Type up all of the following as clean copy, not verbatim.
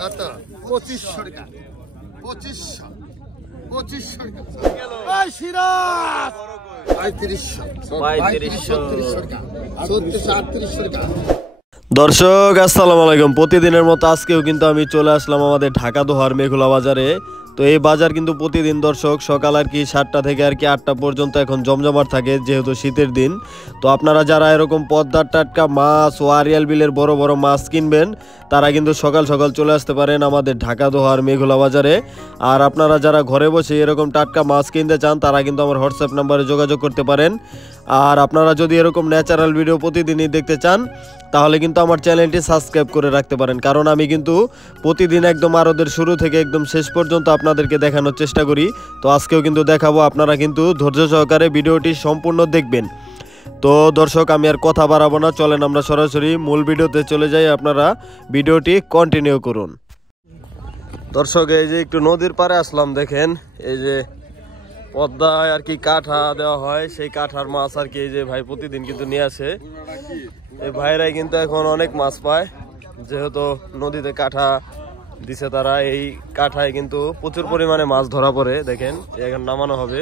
কত 2500 টাকা 2500 টাকা এই সিরাজ 3500 টাকা 36 টাকা। দর্শক আসসালামু আলাইকুম। প্রতিদিনের মতো আজকেও কিন্তু আমি চলে আসলাম আমাদের ঢাকা দোহার মেঘলা বাজারে। তো এই বাজার কিন্তু প্রতিদিন দর্শক সকাল আর কি 7টা থেকে আর কি 8টা পর্যন্ত এখন জমজমাট থাকে, যেহেতু শীতের দিন। তো আপনারা যারা এরকম পদ্মার টাটকা মাছ ও আরিয়াল বিলের বড় বড় মাছ কিনবেন, তারা কিন্তু সকাল সকাল চলে আসতে পারেন আমাদের ঢাকা দোহার মেঘলা বাজারে। আর আপনারা যারা ঘরে বসে এরকম টাটকা মাছ কিনতে চান, তারা কিন্তু আমার হোয়াটসঅ্যাপ নাম্বারে যোগাযোগ করতে পারেন। আর আপনারা যদি এরকম ন্যাচারাল ভিডিও প্রতিদিনই দেখতে চান, তাহলে কিন্তু আমার চ্যানেলটি সাবস্ক্রাইব করে রাখতে পারেন, কারণ আমি কিন্তু প্রতিদিন একদম আরদের শুরু থেকে একদম শেষ পর্যন্ত আপনাদেরকে দেখানোর চেষ্টা করি। তো আজকেও কিন্তু দেখাবো, আপনারা কিন্তু ধৈর্য সহকারে ভিডিওটি সম্পূর্ণ দেখবেন। তো দর্শক আমি আর কথা বাড়াবো না, চলেন আমরা সরাসরি মূল ভিডিওতে চলে যাই, আপনারা ভিডিওটি কন্টিনিউ করুন। দর্শক এই যে একটু নদীর পাড়ে আসলাম, দেখেন এই যে পদ্মায় আর কি কাঠা দেওয়া হয়, সেই কাঠার মাছ আর কি এই যে ভাই প্রতিদিন কিন্তু নিয়ে আসে। এই ভাইরাই কিন্তু এখন অনেক মাছ পায়, যেহেতু নদীতে কাঠা দিছে তারা। এই কাঠায় কিন্তু প্রচুর পরিমাণে মাছ ধরা পড়ে, দেখেন এখন নামানো হবে।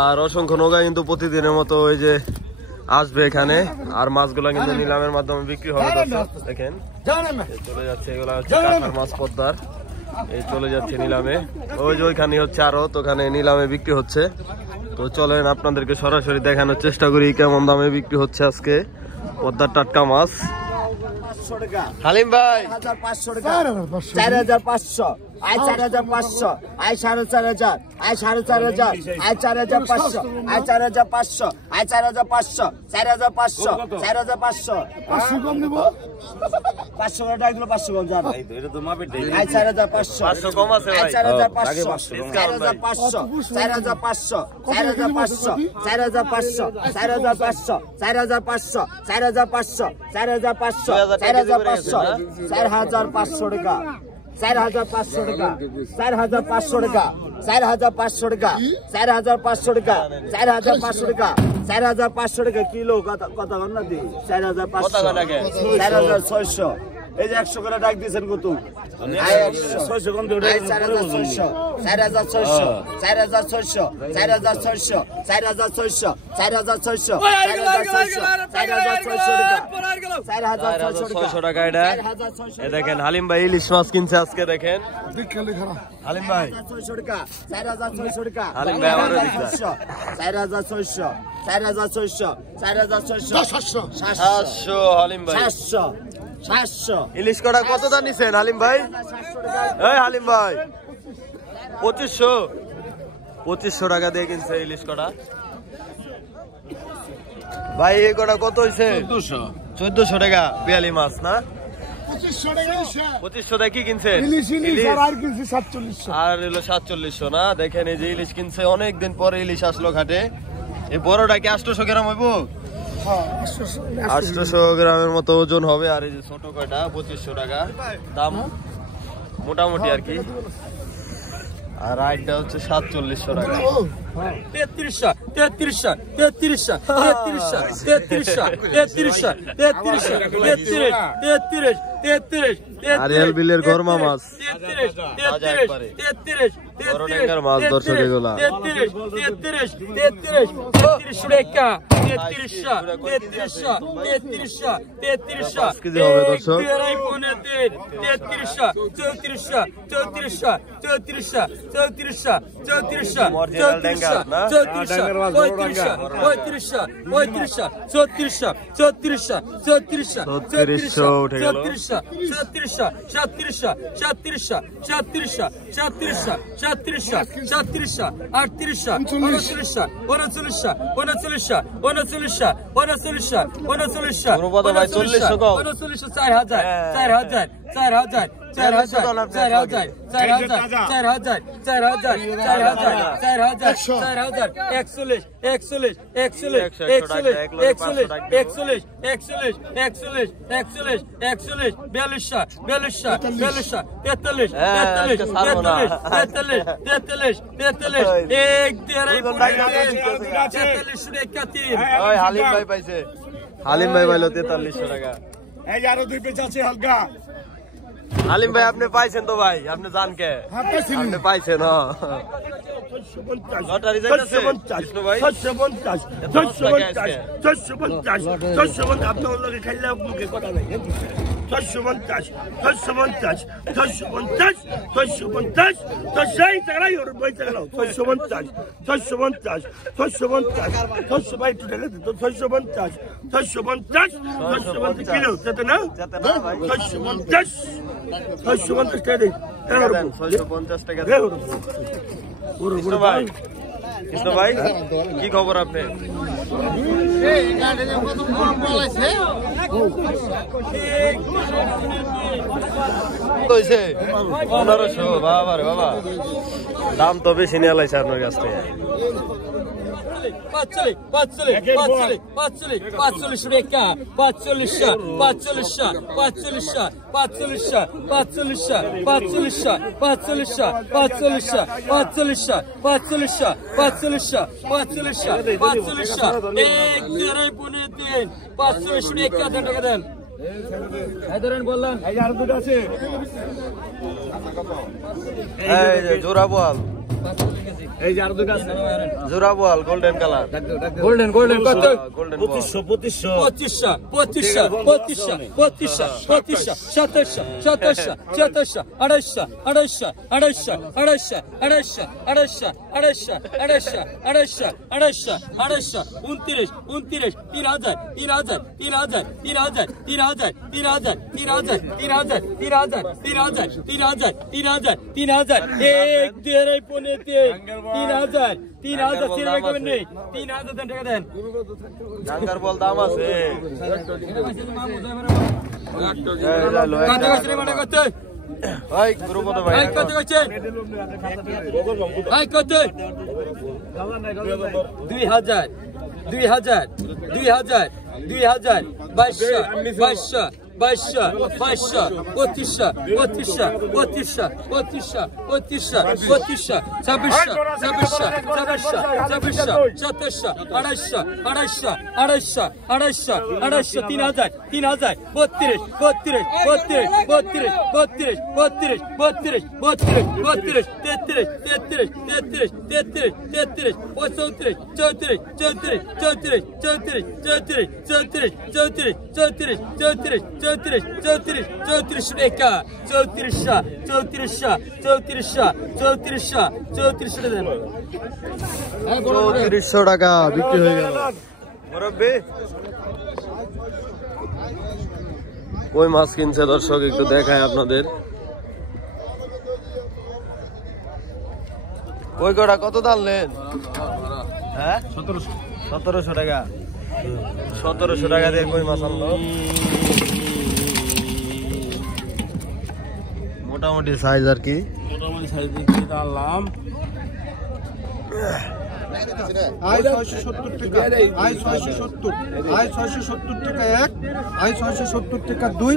আর অসংখ্য নৌকা কিন্তু প্রতিদিনের মতো ওই যে আসবে এখানে, আর মাছগুলো কিন্তু নিলামের মাধ্যমে বিক্রি হবে। দেখেন চলে যাচ্ছে, এগুলা হচ্ছে কাঠার মাছ পদ্মার, এই চলে যাচ্ছে নিলামে। ওই যে ওইখানে হচ্ছে আরো, তো ওখানে নিলামে বিক্রি হচ্ছে। তো চলেন আপনাদেরকে সরাসরি দেখানোর চেষ্টা করি কেমন দামে বিক্রি হচ্ছে আজকে পদ্মার টাটকা মাছ। হালিম ভাই 1500 টাকা 4500 I 4500 I 4500 I 4500 I 4500 I 4500 I 4500 4500 4500 500 কম নিব 500 টাকা দিলো 500 কম জান এটা তো মাপে দেই আই 4500 500 কম আছে ভাই 4500 4500 4500 4500 4500 4500 4500 4500 4500 4500 টাকা 4500 টাকা 4500 টাকা 4500 টাকা 4500 টাকা 4500 টাকা 4500 টাকা কিলো কত গণনা দি 4600 এই যে 100 করে ডাক দিয়েছেন কত 600 কম দিও 4600 4600 4600 4600 4600 4600 টাকা এটা। দেখেন হালিম ভাই ইলিশ মাছ কিনছে আজকে, দেখেন হালিম ভাই 4600 টাকা 4600 টাকা হালিম ভাই আমারও দিচ্ছে 4600 4600 4600 700 হালিম ভাই 700 ইলিশ কটা কত দাম নিছেন হালিম ভাই? এই হালিম ভাই 2500 টাকা দিয়ে কিনছে ইলিশ কটা। ভাই এই কটা কত হইছে? 1400 টাকা পিয়ালি মাছ না 2500 টাকা কি কিনছেন? আর হলো 4700 না। দেখেন এই যে ইলিশ কিনছে, অনেকদিন পরে ইলিশ আসলো ঘাটে। এই বড়টা কি 800 গ্রাম হইব? 800 গ্রামের মতো ওজন হবে। আর এই যে ছোট কয়টা 2500 টাকা দাম মোটামুটি আর কি। আর রাইটটা হচ্ছে 4700 টাকা। 3300 3300 3300 3300 3300 3300 33 33 আরিয়াল বিলের গরমা মাছ 33 33 বড় ট্যাঙ্কার মাছ দর্শক এগুলা 33 33 টাকা 3300 কেজি হবে দর্শক। হালিম ভাই পাইলো 4300 টাকা। এই আরো দুই পেজ আছে হালকা আলিম ভাই আপনি পাইছেন তো ভাই, আপনি জান কে? আপনি পাইছেন লটারি যাইতেছে কৃষ্ণ ভাই। 650 আপনার লগে খাইলে মুখে কথা নাই। 650 650 650 650 650 টাকাই ওর বই টাকা 650 650 650 600 ভাই একটু টাকা দিত 650 650 650 কিলো যেতে না 650 650 টাকা দেই 650 টাকা দেন। কৃষ্ণ ভাই, কৃষ্ণ ভাই কি খবর আপনি? হয়েছে 1500। বাবা রে বাবা, দাম তো বেশি নিয়ে লাইছে আপনার কাছ থেকে। 45 45 45 45 টাকা 45 45 45 45 45 45 45 45 45 45 45 এক দেড় পুনে দিন 45 টাকা দেন, টাকা দেন। ধরেন বললাম আর দুটো আছে। এই যে জোড়া বল, এই যে আর দুটো আছে জোড়া বল গোল্ডেন কালার। গোল্ডেন গোল্ডেন কত? গোল্ডেন 2500 25 25 25 25 25 27 27 27 28 28 28 28 28 28 28 28 28 28 28 29 29 3000 3000 3000 3000 3000 3000 3000 3000 3000 3000 3000 3000 3000 এক দেড় পনে 3000 3000 সিরা কমেন নেই 3000 দেন, টাকা দেন। ডাঙ্গার বল দাম আছে। কত আছে মানে কত? ভাই গুরুপদ ভাই ভাই কত আছে? ভাই কত? 2000 2000 2000 2000 22 22 22 25 25 25 25 25 25 26 26 27 27 28 28 28 28 28 3000 3000 32 32 32 32 32 32 32 32 32 33 33 33 33 33 34 34 34 34 34 34 34 34 34 34 34 34 34 টাকা 34 34 34 34 34 দেন। 3400 টাকা বিক্রি হয়ে গেল। মুরব্বি কই মাছ কিনছে দর্শক একটু দেখায় আপনাদের। কই কটা কত দাঁড়লেন? হ্যাঁ 1700 টাকা। 1700 টাকা দিয়ে কই মাছ আনলো। মোটামুটি সাইজ আর কি, মোটামুটি সাইজ দিয়ে আনলাম। আই 670 টাকা, আই 670, আই 670 টাকা এক, আই 670 টাকা দুই,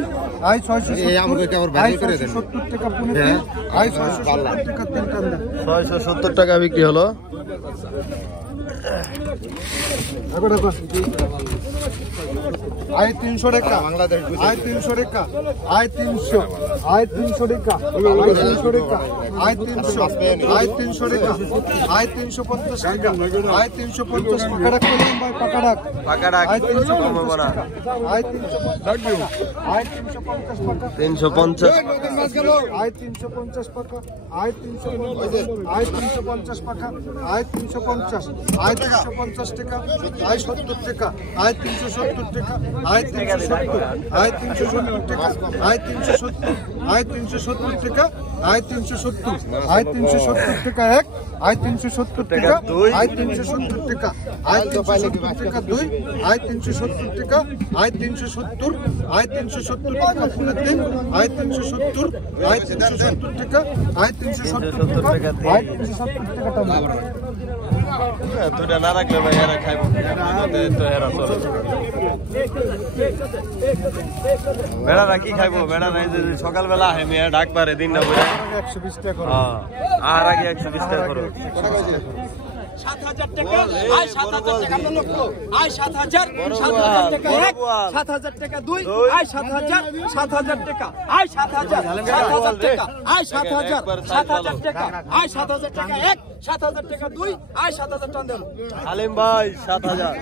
আই 670, আই 670 টাকা পুনে তিন, আই 670 টাকা তিন টান দেন। 670 টাকা বিক্রি হলো। আই 300 টাকা, আই 300 টাকা, আই 300, আই 300 টাকা, আই 300 টাকা, আই 300, আই 300 টাকা, আই 350 টাকা, আই 350 পাকাড়াক করলাম ভাই পাকাড়াক, পাকাড়াক আই 350 কমাবো না। টাকা, আই 350 টাকা, আই 350 টাকা, 350 আই 350 টাকা, আই 350, আই 350 টাকা, আই 350, আই 350 টাকা, আই 70 টাকা, আই 370 টাকা, আই 370, আই 370 টাকা, আই 370, আই 370 টাকা, আই 370, আই 370 টাকা এক, আই 370 টাকা দুই, আই 370 টাকা, আই 370 টাকা দুই, আই 370 টাকা, আই 370, আই 370 টাকা পুনে তিন, আই 370, আই 370 টাকা, আই 370 টাকা, আই 370 টাকা টাকা। দুটা না রাখলে ভাই এরা খাইব তো এরা চলে। বেড়ারা কি খাইবো? বেড়া নাই যে সকালবেলা আহে মেয়ে ডাক পারে দিন না বলে 120 টাকা করে। আর আগে 120 টাকা করো। 7,000 টাকা আয় 7,000 টাকা আমরা লক্ষ্য আয় 7,000 টাকা 1 7,000 টাকা 2 আয় 7,000 টাকা আয় 7,000 টাকা আয় 7,000 টাকা আয় 7,000 টাকা 1 7,000 টাকা 2 আয় 7,000 টাকা দেন হালিম ভাই 7,000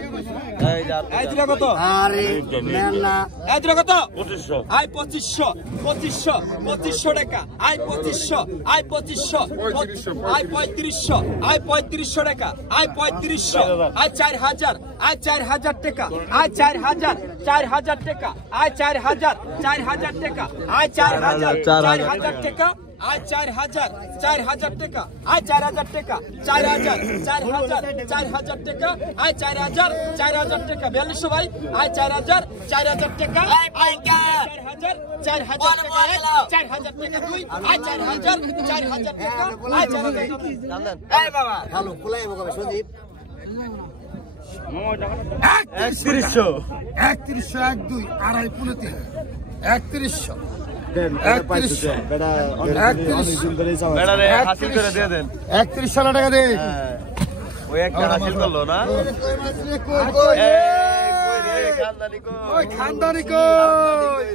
এই যার এই দিলা কত আরে নেন না এই দিলা কত 2500 আয় 2500 টাকা আয় 2500 আয় 3500 আয় 3500 টাকা আয় 3500 আয় 4,000 আয় 4,000 টাকা আয় 4,000 টাকা আয় 4,000 টাকা আয় 4,000 টাকা আয় 4,000 টাকা আয় 4,000 টাকা 4,000 টাকা আয় 4,000 টাকা 4200 ভাই আয় 4,000 টাকা আয় 4,000 টাকা 4,000 টাকা 2 আয় 4,000 টাকা আয় 4,000 এই বাবা ভালো কুলাই বকবে সন্দীপ 3100 3100 1 2 আড়াই 3 3100 বেড়ারে হাসিল করে দিয়ে দেন 3100 টাকা দে ওই একটা হাসিল করলো না ওই খানদানি কই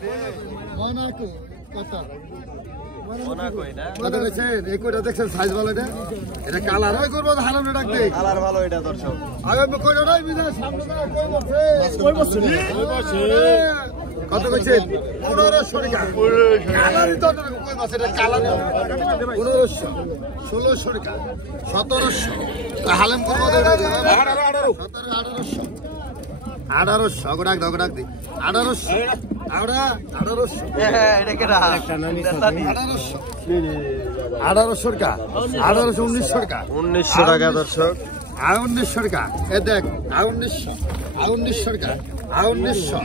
মনাকো কত ওনা কই না কত দেখছেন এই কইটা দেখছেন সাইজ ভালো এটা কালার হয় করব হারানো ডাক দে কালার ভালো এটা দর্শক আগে কইটা নাই বিদেশ কই বসছে কত কইছেন 1500 টাকা কালারই তো কই মাছ এটা কালার 1500 1600 টাকা 1700 হালেম করব 1800 গড়াক দাও গড়াক দি 1800 আড়া 1800 এটা কেডা 1800 টাকা 1800 1900 টাকা 1900 টাকা দর্শক 1900 টাকা এ দেখ 1900 টাকা 1900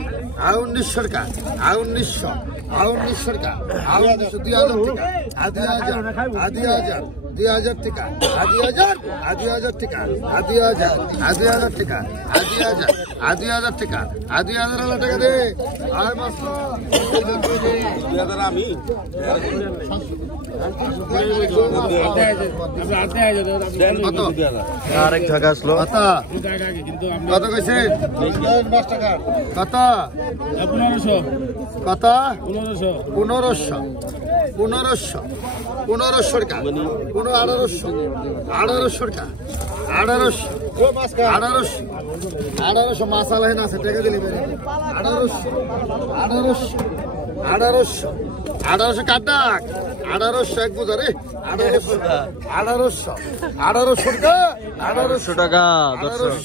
টাকা 1900 টাকা 2000 টাকা 2000 টাকা 2000 টাকা 2000 টাকা দে আর মাস 2000 আমি কত আরেক টাকা আসলো কত কইছে কত 1500 কত 1500 টাকা 1800 টাকা 1800 মাসালা না আছে টাকা দিলি 1800 কাটাক 1800 এক বুঝা রে 1800 টাকা 1800 টাকা দর্শক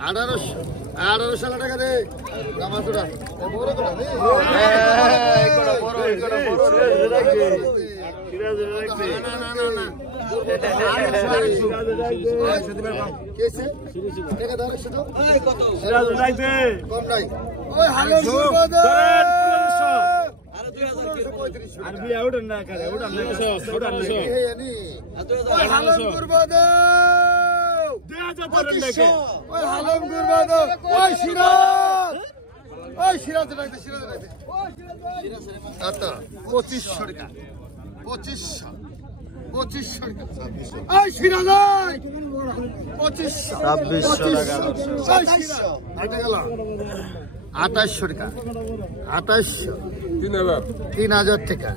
1800 টাকা দে গামাসুরা বড় করে দে না কেসে টাকা দাও শুধু কত সিরাজ রাখবে কম নাই ওই হালো করব আরে 2000 আর বি আউট না করে ওটা না এই নি ওই হালো করব দে 2000 ধরেন দেখে ওই হালো করব দে ওই সিরাজ রাখতে কত 2500 টাকা 2500 টাকা এই সিরাজ 2500 টাকা আটা গেল 2800 টাকা 2800 3000 টাকা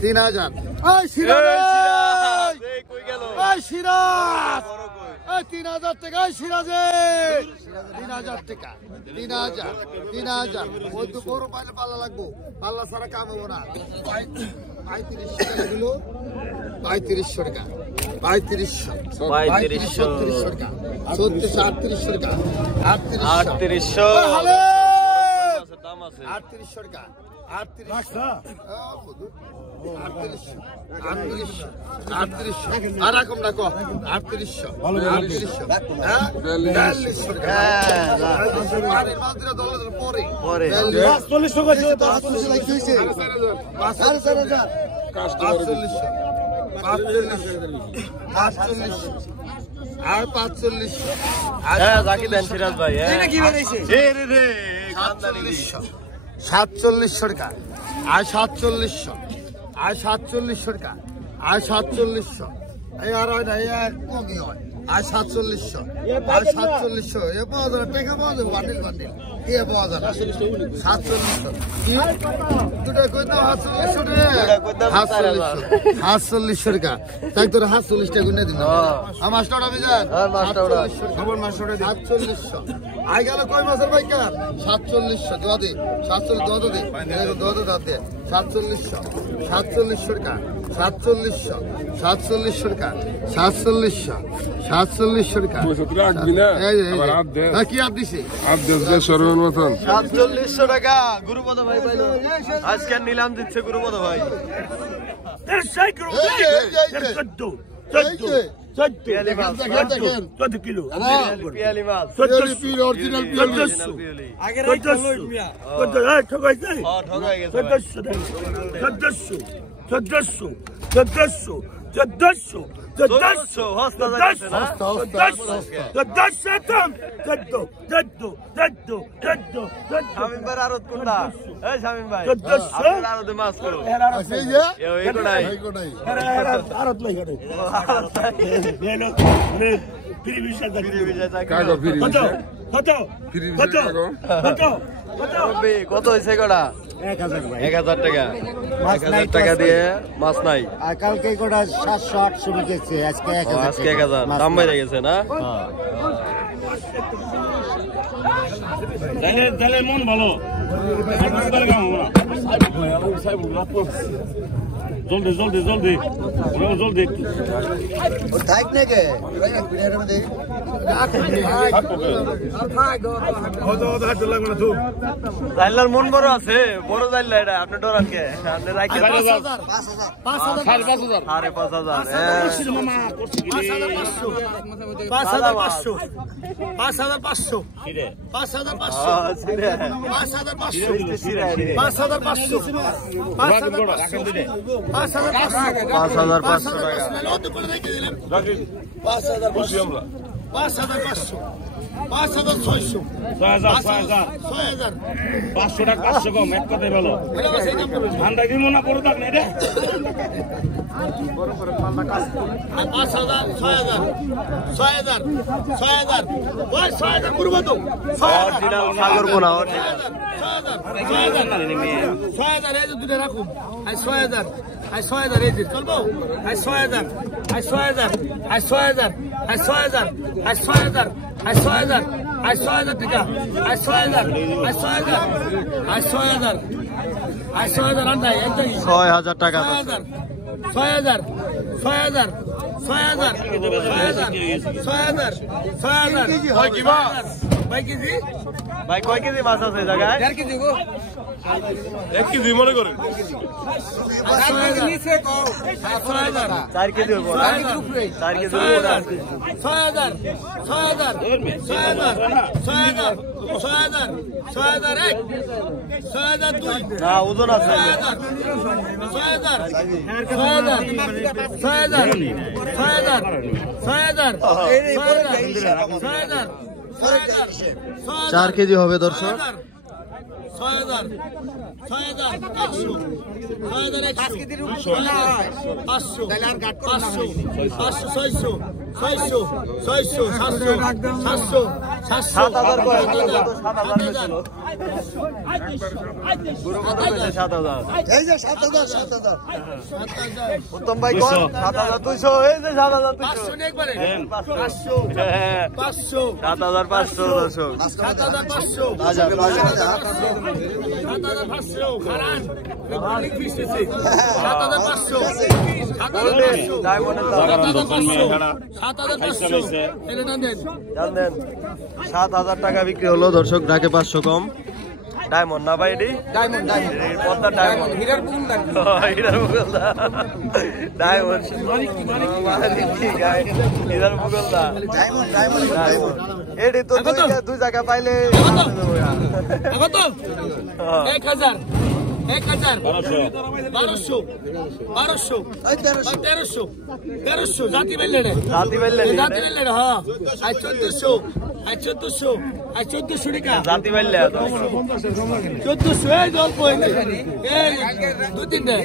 3000 এই সিরাজ এই কই গেল এই সিরাজ এই 3000 টাকা এই সিরাজে 3000 টাকা 3000 ওই তো বড় পাইলে পাল্লা লাগবো পাল্লা ছাড়া কাম হবো না 3500 টাকা দিল 3500 টাকা 3500 টাকা 3800 টাকা 3800 দাম আছে 3800 টাকা 3800 আর রকম রাখো 3800 হ্যাঁ 4200 টাকা বাড়ির মাঝে দলের পরে 40 টাকা 40 লাখ হইছে 4000 আর 45 হ্যাঁ জাকি দেন সিরাজ ভাই এটা কি বানাইছে রে 4700 টাকা আর 4700 টাকা আর 4700 এই আর হয় না, এই আর কমই হয়। আর 4700, আর 4700, এ পাওয়া যাবে, টাকা পাওয়া যাবে, বান্ডিল বান্ডিল, এ পাওয়া যাবে 4700। কি দুটো কই দাও 4700 রে, 4700 টাকা। তাই তোর 47 টাকা গুনে দিন। আর মাস্টার আমি যান, আর মাস্টার খবর মাস্টার 4700। আই গেল কই মাসের বাইকার 4700 দোয়া দে, 47 দোয়া দে, দোয়া দে দাতে 4700, 4700 টাকা, 4700, 4700 টাকা, 4700, 4700 টাকা। কি আপ দিছে? 4700 টাকা গুরুপদ ভাই পাইলো। আজকে নিলাম দিচ্ছে গুরুপদ ভাই। কিলো পিয়ালি মাছ, অরিজিনাল আগের ঠকাইছে ঠকাই গেছে 1400 হস্তা যাচ্ছে না। শামিম ভাই আরত কোনটা? এই শামিম ভাই আপনার আরতে মাছ করো। এই কোনাই আরত নাই করে কত হয়েছে কটা? 1000 টাকা। 1000 টাকা দিয়ে মাছ নাই। আর কালকে কোটা 700-800 বিকেছে, আজকে 1000। আজকে 1000 দাম বেড়ে গেছে না? তাহলে মন ভালো জলদি জলদি জলদি জলদি থাক নাকি জাইলার মন বড় আছে, বড় জাইলা এটা আপনি ডরান কে? আপনি রাখেন 5000, 5500। 5500, 5500, 5600, 500 টাকা 500 কম এক কথাই ভালো ঠান্ডা দিব না পরে থাক না রে 5000, 6000, 6000, 6000, 6000 করব তো, অরিজিনাল সাগর বোনা অরিজিনাল 6000 এই যে দুটো রাখুন, আই 6000, আই 6000 এই যে চলবো, I 6000, I 6000, I 6000, I 6000, I 6000, I 6000, I 6000 টাকা, আই 6000, আই 6000, আই 6000, আই 6000 আন্দাই একটাই 6000 টাকা। 6000, 6000, 6000, 6000, 6000, 6000, কয় কি মাছ? ভাই কেজি, ভাই কয় কেজি মাছ আছে জায়গায়? 1 কেজি গো, 1 কেজি মনে করেন। 4 নিচে কও, 6000, 4 কেজি হবো না? 4 কেজি হবো না? 6000, 6000, 6000, 6000, 6000, 6000 এক, 6000 দুই, না ওজন আছে। 6000, 6000, 6000, 6000, 6000, 4 কেজি হবে দর্শক। 6000, 6000, 100, 6000, 100, 500, 500, 600, 600, 600, 700, 700, 7000 করে 7000, 7000। এই যে 7000, 7000, উত্তম ভাই কোন? 7200। এই যে 7200। 500 একবারে 500, 500, 7500 দর্শক। 7500, 7500, খারান, অনেক ফিস আছে, 7500, 7500, ডায়মন্ডের দাম 7500, এটা না দেন, জানেন 7000 টাকা বিক্রি হলো দর্শক। ঢাকে 500 কম। ডায়মন্ড না ভাই এটি? ডায়মন্ড, ডায়মন্ড, পদ্মা ডায়মন্ড, হীরার পুকুর ডায়মন্ড, হীরার মুগলদা ডায়মন্ড, হীরার মুগলদা ডায়মন্ড, ডায়মন্ড, ডায়মন্ড। এটি তো দুই জায়গা পাইলে কত? 1000, 1000 1200 1300 জাতি বেললে হ্যাঁ আই 1400 আই 1400 টাকা জাতি বেললে 1400 এই গল্প এই দুই তিন দে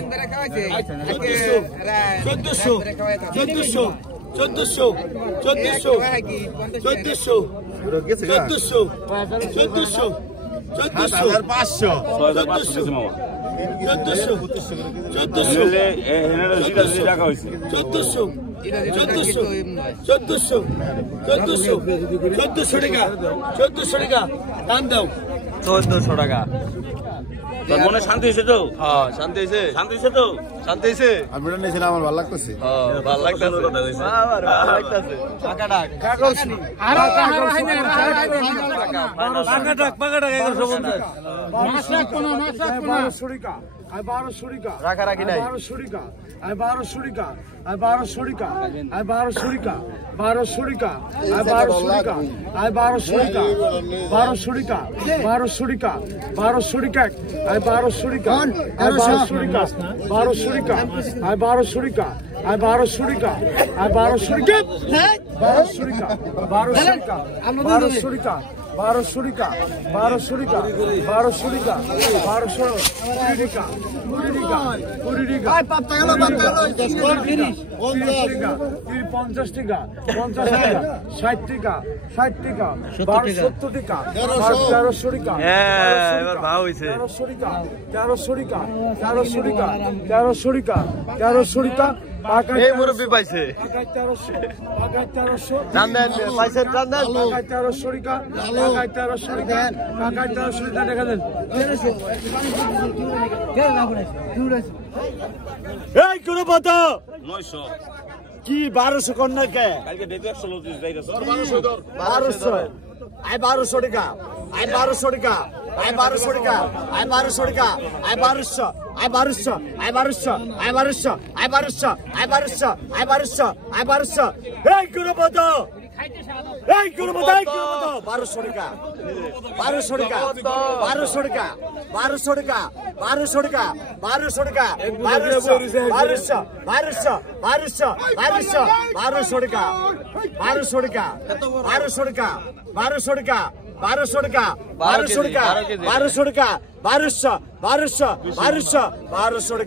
1400 টাকা তোর মনে শান্তি হয়েছে তো? হ্যাঁ শান্তি হয়েছে শান্তি হয়েছে তো? শান্তি হয়েছে আমি নিয়েছিলাম আমার ভালো লাগতেছে ভালো লাগতেছে আমার ভালো লাগতেছে টাকা ডাক রাখারাখি নাই 1300 এই মুরব্বি পাইছে 1300 টান দেন পাইছেন টান দেন 1300 টাকা দেন এই কোন পাতা 900 কি 1200 কোন না কে কালকে ডেকে 100 লোক যাইতাছে 1200 আই 1200 টাকা আই 1200 টাকা আই 1200 টাকা আই 1200 টাকা I 1200 I 1200 I 1200 I 1200 I 1200 I 1200 I 1200 I 1200 এই কোন পাতা এই কোন পাতা 1200 টাকা 1200 টাকা 1200 টাকা 1200 টাকা 1200 টাকা 1200 টাকা 1200 টাকা 1200 টাকা 1200 টাকা 1200 টাকা 1200 টাকা 1200 টাকা 1200 টাকা 1200 টাকা 1200 টাকা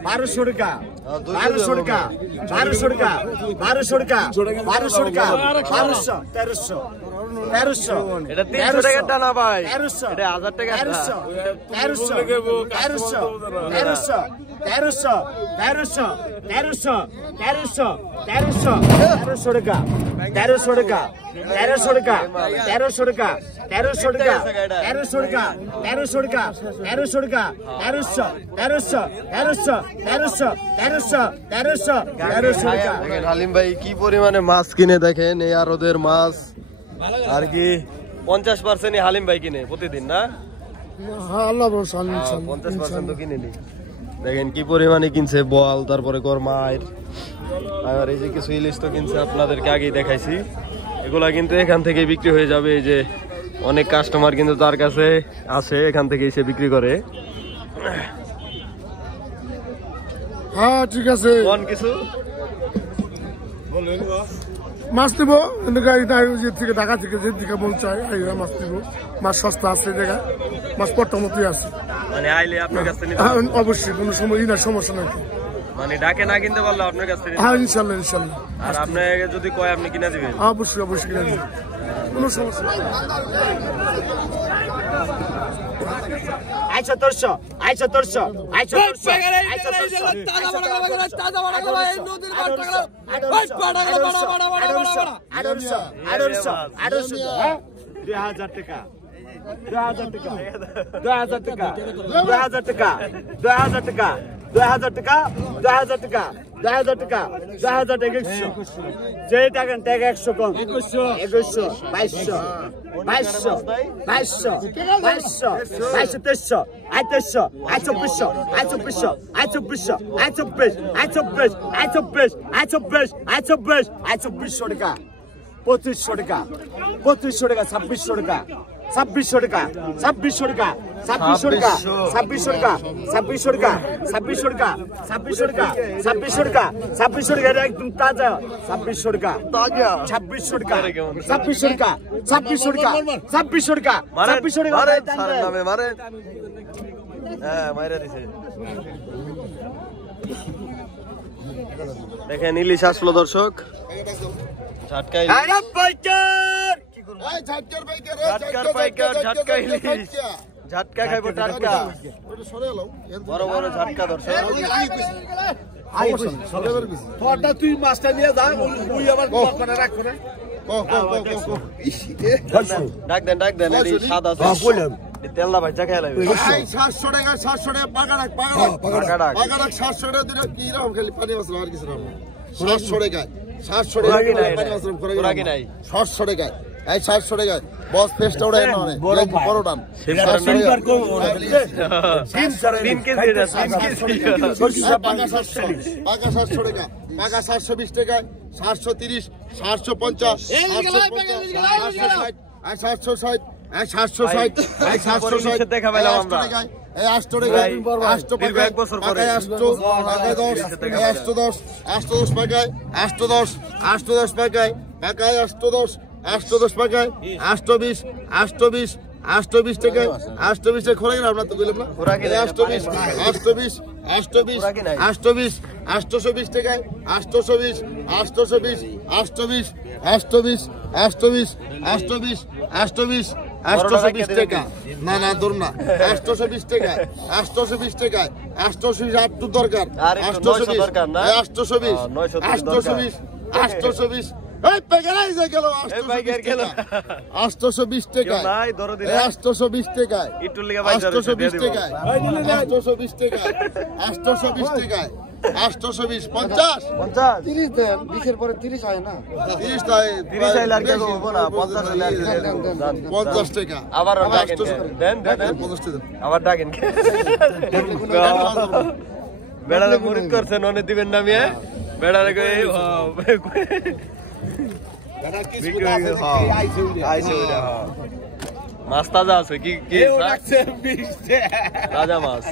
1200 টাকা 1200 টাকা 1200 টাকা 1200 টাকা 1200 1300 এটা 300 টাকার টানা ভাই 1300 এটা 1000 টাকার 1300 টাকা 1300 টাকা 1300 টাকা 1300 টাকা 1300 টাকা 1300 টাকা 1300 টাকা 1300 টাকা 1300 টাকা দেখেন হালিম ভাই কি পরিমাণে মাছ কিনে দেখেন এই আরদের মাছ আর কি 50% হালিম ভাই কিনে প্রতিদিন না 50% তো কিনে নি দেখেন কি পরিমাণে কিনছে বল তারপরে গরমায়ের আর এই যে কিছু ইলিশ তো কিনছে আপনাদেরকে আগেই দেখাইছি এগুলা কিন্তু এখান থেকে বিক্রি হয়ে যাবে এই যে অনেক কাস্টমার কিন্তু তার কাছে আসে এখান থেকে এসে বিক্রি করে হ্যাঁ ঠিক আছে কোন কিছু মাছ নিবো থেকে ঢাকা থেকে যে দিকে মন চাই মাছ নিবো মাছ সস্তা আছে দেখা মাছ পট্টা মতোই আছে মানে আইলে আপনার কাছে নিতে অবশ্যই কোনো সময় না সমস্যা নাকি মানে ডাকে না কিনতে পারলে আপনার কাছে হ্যাঁ ইনশাল্লাহ ইনশাল্লাহ আর আপনাকে যদি কয় আপনি কিনে দিবেন অবশ্যই অবশ্যই কিনে দিবেন কোনো সমস্যা নেই আই 1400 আই 1400 আই 1400 আই 2000 টাকা 2000 টাকা 2000 টাকা 2000 টাকা 2000 টাকা 2000 টাকা 2000 টাকা 2000 টাকা 2000 টাকা 100 যে টাকা টাকা 100 কম 2100 2200 2200 2200 2200 I 2300 I 2400 I 2400 I 2400 I 2400 I 24 I 24 I 24 I 24 I 24 I 2400 টাকা 2500 টাকা 2500 টাকা 2600 টাকা 2600 টাকা 2600 টাকা 2600 টাকা 2600 টাকা 2600 টাকা 2600 টাকা 2600 টাকা 2600 টাকা 2600 টাকা এটা একদম তাজা 2600 টাকা তাজা 2600 টাকা 2600 টাকা 2600 টাকা 2600 টাকা 2600 টাকা মারেন স্যারের নামে মারেন। হ্যাঁ মাইরা দিছে। দেখেন ইলিশ আসলো দর্শক, ঝাটকা ইলিশ। আরে পাইকার ঝাটকার পাইকার ঝাটকার পাইকার, ঝাটকা ইলিশ, ঝাটকা খাইবো টাটকা, বড় বড় ঝাটকা দর্শক। তোরটা তুই মাছটা নিয়ে যা ওই আবার করে রাখ করে ডাক দেন এই স্বাদ আছে। তেলটা ভাজা খেয়ে লাগবে। 700 টাকা 700 টাকা পাকা রাখ পাকা রাখ 700 টাকা দিলে কি রকম খালি পানি মাছ আর কিছু না 700 টাকা 700 টাকা পানি মাছ করে খোরাকি নাই 700 টাকা এই 700 টাকা বস পেস্টটা ওড়ায় না অনেক বড় ডান 3 কেজি এটা 3 কেজি। পাকা 700 পাকা 700 টাকা পাকা 720 টাকা 730 750 760 760 760 760 দেখা পাইলাম আমরা। এই 8 টাকা 8 দীর্ঘ এক বছর পরে। 8 পাকায় 10 810 810 পাকায় 810 810 পাকায় পাকায় 810 810 পাকায় 820 820 820 টাকা 820 টাকা খোরাকি না আমরা তো বললাম না 820 820 820 820 820 টাকায় 820 820 820 820 820 820 820 820 টাকা না না ধরুন না 820 টাকা 820 টাকা 820 আর তো দরকার 820 দরকার না 820 820 820 এই পেগারাই যা গেল 820 গেল 820 টাকা নাই দরদি 820 টাকা একটু লিগা বাইজা 820 টাকা 820 টাকা 820 টাকা 820 50 50 30 দেন 20 এর পরে 30 হয় না 30 টাকা 30 আইলে আর কি করব না 50 আইলে আর কি করব। 50 টাকা আবার ডাকেন দেন 50 টাকা আবার ডাকেন বেড়ালে মুরিদ করছেন অনেক দিবেন না মিয়া বেড়ালে কই মাছ তাজা আছে কি কি তাজা মাছ